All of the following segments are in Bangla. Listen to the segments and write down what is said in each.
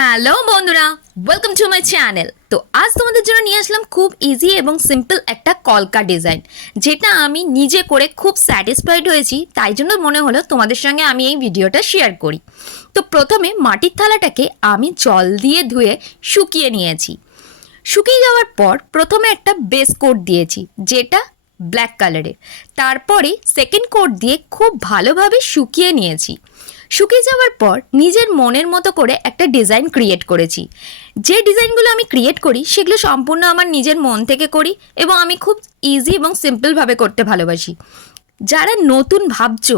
হ্যালো বন্ধুরা, ওয়েলকাম টু মাই চ্যানেল। তো আজ তোমাদের জন্য নিয়ে আসলাম খুব ইজি এবং সিম্পল একটা কলকা ডিজাইন, যেটা আমি নিজে করে খুব স্যাটিসফাইড হয়েছি। তাই জন্য মনে হলো তোমাদের সঙ্গে আমি এই ভিডিওটা শেয়ার করি। তো প্রথমে মাটির থালাটাকে আমি জল দিয়ে ধুয়ে শুকিয়ে নিয়েছি। শুকিয়ে যাওয়ার পর প্রথমে একটা বেস কোট দিয়েছি, যেটা ব্ল্যাক কালারের। তারপরে সেকেন্ড কোট দিয়ে খুব ভালোভাবে শুকিয়ে নিয়েছি। শুকিয়ে যাওয়ার পর নিজের মনের মতো করে একটা ডিজাইন ক্রিয়েট করেছি। যে ডিজাইনগুলো আমি ক্রিয়েট করি সেগুলো সম্পূর্ণ আমার নিজের মন থেকে করি এবং আমি খুব ইজি এবং সিম্পলভাবে করতে ভালোবাসি। যারা নতুন ভাবছো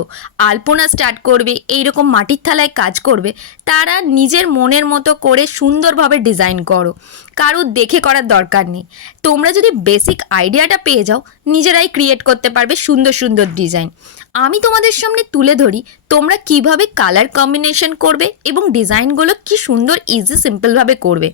আলপনা স্টার্ট করবে, এইরকম মাটির থালায় কাজ করবে, তারা নিজের মনের মতো করে সুন্দরভাবে ডিজাইন করো, কারোর দেখে করার দরকার নেই। তোমরা যদি বেসিক আইডিয়াটা পেয়ে যাও, নিজেরাই ক্রিয়েট করতে পারবে সুন্দর সুন্দর ডিজাইন। আমি তোমাদের সামনে তুলে ধরি তোমরা কিভাবে কালার কম্বিনেশন করবে এবং ডিজাইনগুলো কি সুন্দর ইজি সিম্পলভাবে করবে।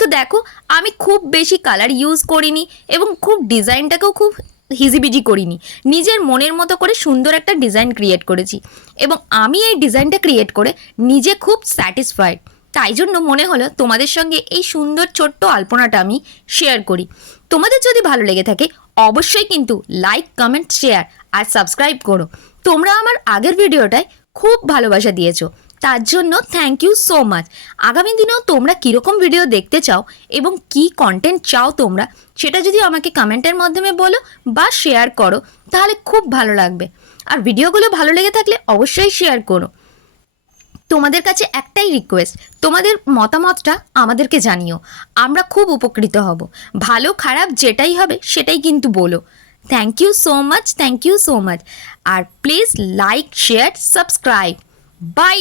তো দেখো, আমি খুব বেশি কালার ইউজ করিনি এবং খুব ডিজাইনটাকেও খুব হিজিবিজি করিনি। নিজের মনের মতো করে সুন্দর একটা ডিজাইন ক্রিয়েট করেছি এবং আমি এই ডিজাইনটা ক্রিয়েট করে নিজে খুব স্যাটিসফাইড। তাই জন্য মনে হলো তোমাদের সঙ্গে এই সুন্দর ছোট্ট আলপনাটা আমি শেয়ার করি। তোমাদের যদি ভালো লেগে থাকে অবশ্যই কিন্তু লাইক, কমেন্ট, শেয়ার আর সাবস্ক্রাইব করো। তোমরা আমার আগের ভিডিওটায় খুব ভালোবাসা দিয়েছো, তার জন্য থ্যাংক ইউ সো মাচ। আগামী দিনেও তোমরা কীরকম ভিডিও দেখতে চাও এবং কি কন্টেন্ট চাও তোমরা, সেটা যদি আমাকে কমেন্টের মাধ্যমে বলো বা শেয়ার করো, তাহলে খুব ভালো লাগবে। আর ভিডিওগুলো ভালো লেগে থাকলে অবশ্যই শেয়ার করো। তোমাদের কাছে একটাই রিকোয়েস্ট, তোমাদের মতামতটা আমাদেরকে জানিও, আমরা খুব উপকৃত হব। ভালো খারাপ যেটাই হবে সেটাই কিন্তু বলো। Thank you so much, thank you so much. আর please like, share, subscribe. By.